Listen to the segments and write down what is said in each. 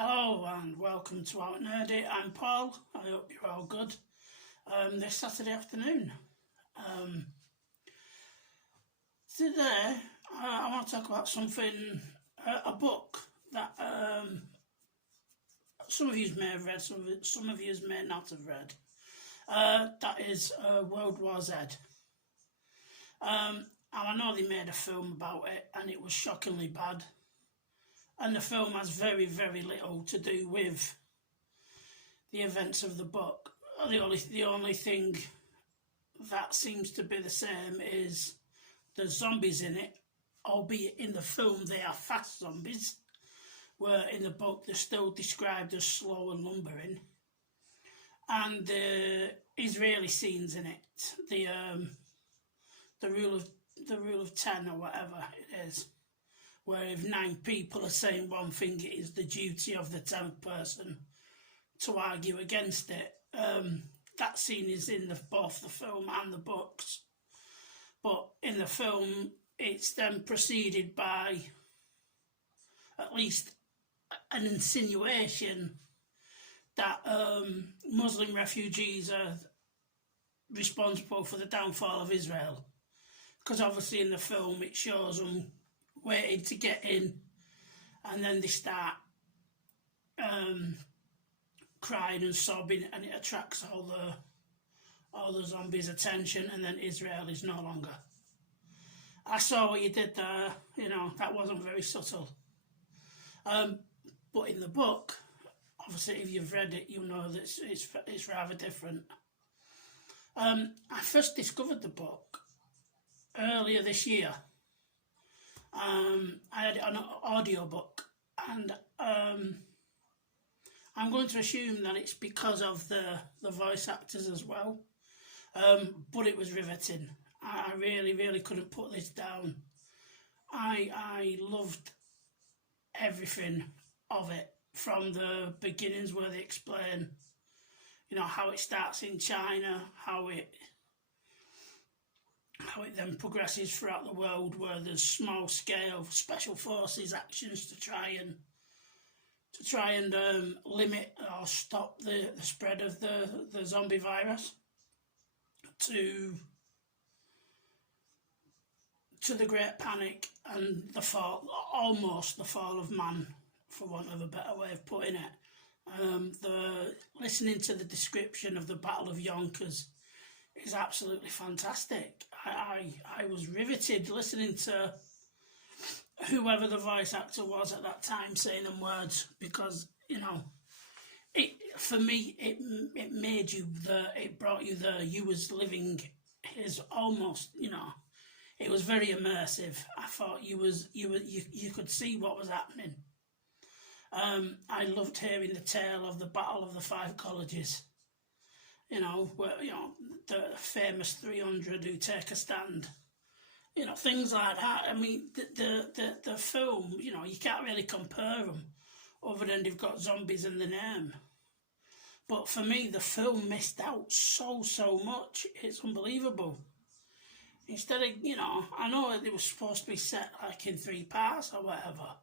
Hello and welcome to Out Nerdy. I'm Paul. I hope you're all good this Saturday afternoon. Today I want to talk about something, a book that some of you may have read, some of you may not have read. That is World War Z. And I know they made a film about it and it was shockingly bad. And the film has very, very little to do with the events of the book. The only thing that seems to be the same is there's zombies in it, albeit in the film they are fast zombies, where in the book they're still described as slow and lumbering. And the Israeli scenes in it, the rule of 10 or whatever it is, where if 9 people are saying one thing, it is the duty of the 10th person to argue against it. That scene is in both the film and the books. But in the film, it's then preceded by at least an insinuation that Muslim refugees are responsible for the downfall of Israel. Because obviously in the film it shows them waiting to get in, and then they start crying and sobbing, and it attracts all the zombies' attention, and then Israel is no longer. I saw what you did there, that wasn't very subtle. But in the book, obviously if you've read it, you'll know that it's rather different. I first discovered the book earlier this year. I had it on an audiobook, and I'm going to assume that it's because of the voice actors as well, but it was riveting. I really, really couldn't put this down. I loved everything of it, from the beginnings where they explain, how it starts in China, how it then progresses throughout the world, where there's small-scale special forces actions to try and limit or stop the spread of the zombie virus, to the Great Panic and almost the fall of man, for want of a better way of putting it. Listening to the description of the Battle of Yonkers is absolutely fantastic. I was riveted listening to whoever the voice actor was at that time saying them words, because for me it made you there, it brought you there. You was living his almost, it was very immersive. I thought you could see what was happening. I loved hearing the tale of the Battle of the 5 Colleges. Where, the famous 300 who take a stand. Things like that. I mean, the film, you can't really compare them, other than they've got zombies in the name. But for me, the film missed out so much. It's unbelievable. Instead of, I know it was supposed to be set like in 3 parts or whatever,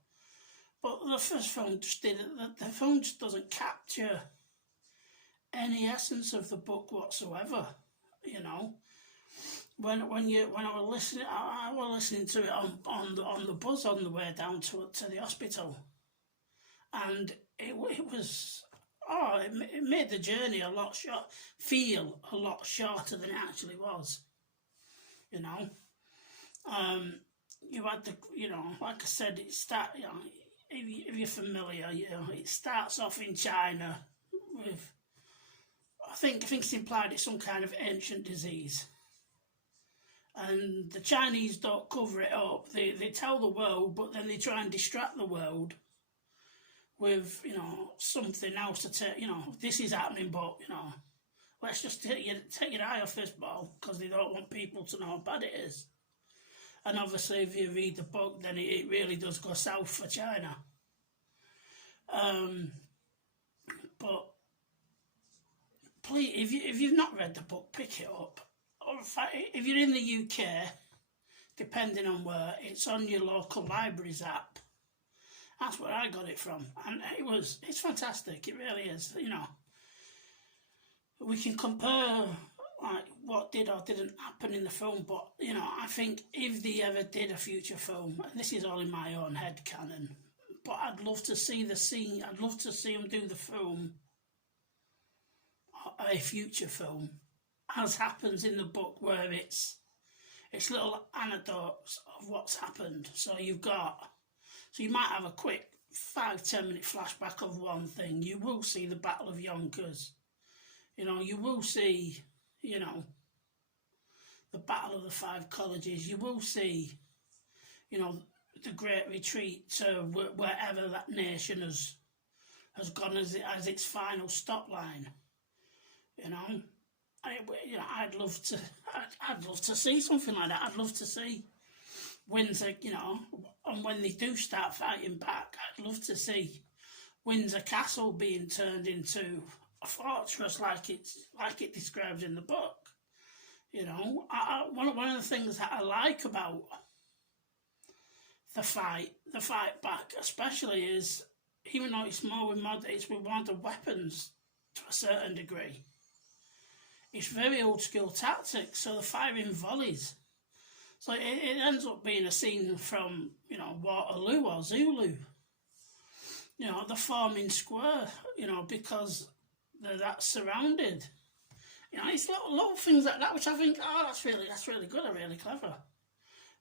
but the first film just didn't. The film just doesn't capture any essence of the book whatsoever. When I was listening, I was listening to it on the bus on the way down to the hospital, and it made the journey feel a lot shorter than it actually was. You had like I said, if you're familiar, it starts off in China with, I think it's implied it's some kind of ancient disease. And the Chinese don't cover it up. They tell the world, but then they try and distract the world with, something else to tell, this is happening, but, let's just take your eye off this ball, because they don't want people to know how bad it is. And obviously, if you read the book, then it really does go south for China. But please, if you've not read the book, pick it up. Or if you're in the UK, depending on where, it's on your local libraries app, That's where I got it from, and it's fantastic. It really is. You know, we can compare like what did or didn't happen in the film, but you know, I think if they ever did a future film, and this is all in my own head canon, but I'd love to see the scene. I'd love to see them do the film, a future film, as happens in the book, where it's little anecdotes of what's happened. So you might have a quick 5-10 minute flashback of one thing. You will see the Battle of Yonkers. You know, you will see, you know, the Battle of the Five Colleges. You will see, you know, the Great Retreat to wherever that nation has gone as its final stop line. You know, I'd love to see something like that. I'd love to see Windsor, you know, and when they do start fighting back, I'd love to see Windsor Castle being turned into a fortress like it describes in the book. You know, one of the things that I like about the fight back especially is, even though it's more with it's with modern weapons to a certain degree, it's very old school tactics, so they're firing volleys. So it ends up being a scene from, you know, Waterloo or Zulu. You know, they're forming square, you know, because they're that surrounded. You know, it's little things like that which I think, oh, that's really good, or really clever.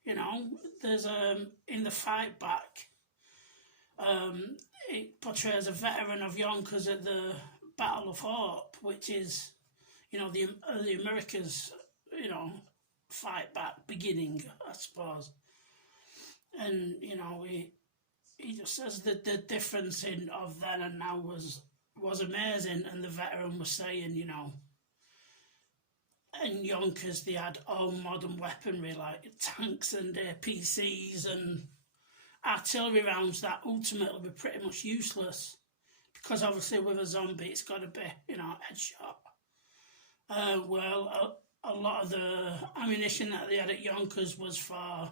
You know, there's in the fight back, it portrays a veteran of Yonkers at the Battle of Hope, which is, you know, the Americas, you know, fight back beginning, I suppose. And, you know, he just says that the difference of then and now was amazing, and the veteran was saying, you know, in Yonkers they had all modern weaponry like tanks and APCs and artillery rounds that ultimately were pretty much useless, because obviously with a zombie it's got to be, you know, headshot. Well, a lot of the ammunition that they had at Yonkers was for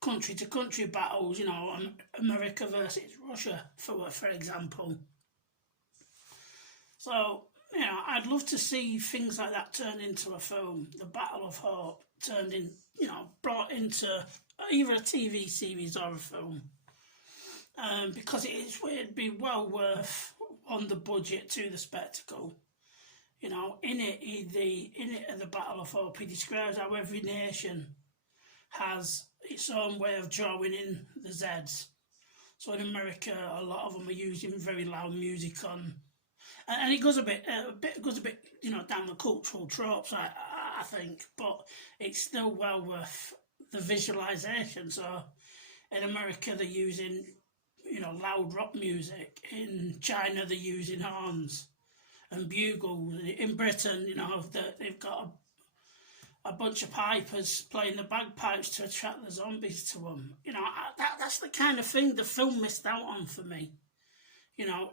country-to-country battles, you know, America versus Russia, for example. So, you know, I'd love to see things like that turned into a film. The Battle of Hope turned in, you know, brought into either a TV series or a film. Because it'd be well worth on the budget to the spectacle. You know, in it at the Battle of Hope, he describes how every nation has its own way of drawing in the Zeds. So in America, a lot of them are using very loud music on, and it goes a bit, you know, down the cultural tropes, I think, but it's still well worth the visualization. So in America, they're using, you know, loud rock music. In China, they're using horns and bugles. In Britain, you know, they've got a bunch of pipers playing the bagpipes to attract the zombies to them. You know, that's the kind of thing the film missed out on for me. You know,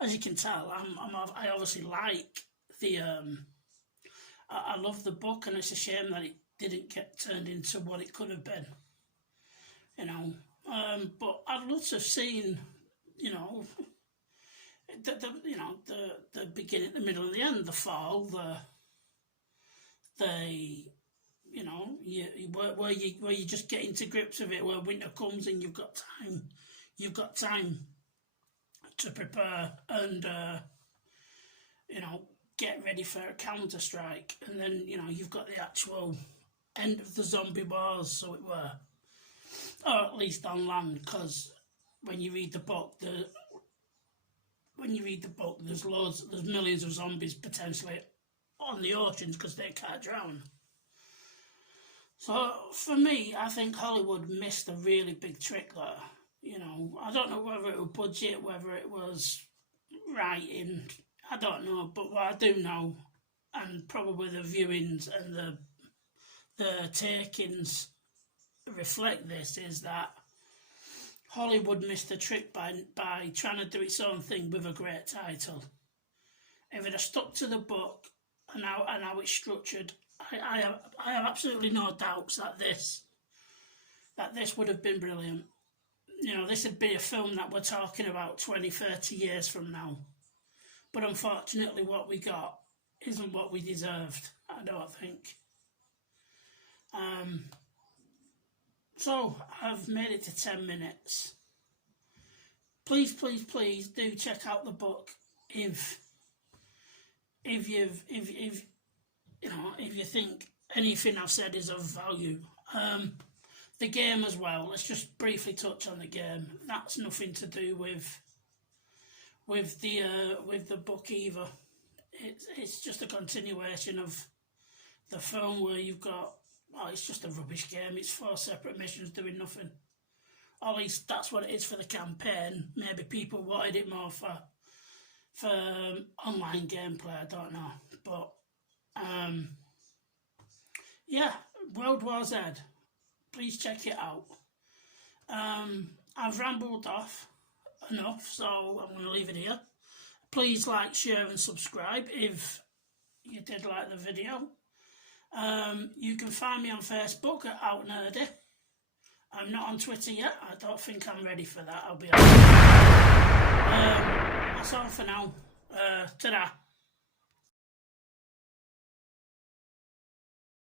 as you can tell, I obviously like the, I love the book, and it's a shame that it didn't get turned into what it could have been. You know, but I'd love to have seen, you know, the beginning, the middle, and the end, the fall, you know, where you just get into grips with it, where winter comes and you've got time to prepare and you know, get ready for a counter strike, and then, you know, you've got the actual end of the zombie wars, so it were, or at least on land, because when you read the book, there's millions of zombies potentially on the oceans because they can't drown. So for me, I think Hollywood missed a really big trick there. You know, I don't know whether it was budget, whether it was writing, I don't know. But what I do know, and probably the viewings and the takings reflect this, is that Hollywood missed the trick by trying to do its own thing with a great title. If it had stuck to the book and how it's structured, I have absolutely no doubts that this that this would have been brilliant. You know, this would be a film that we're talking about 20, 30 years from now. But unfortunately, what we got isn't what we deserved, I don't think. So, I've made it to 10 minutes. Please, please, please do check out the book if you think anything I've said is of value. The game as well. Let's just briefly touch on the game. That's nothing to do with the book either. It's just a continuation of the film where you've got. Oh, it's just a rubbish game. It's 4 separate missions doing nothing. At least that's what it is for the campaign. Maybe people wanted it more for online gameplay. I don't know, but yeah, World War Z. Please check it out. I've rambled off enough, so I'm going to leave it here. Please like, share and subscribe if you did like the video. You can find me on Facebook at OutNerdy. I'm not on Twitter yet. I don't think I'm ready for that, I'll be honest. That's all for now. Ta-da.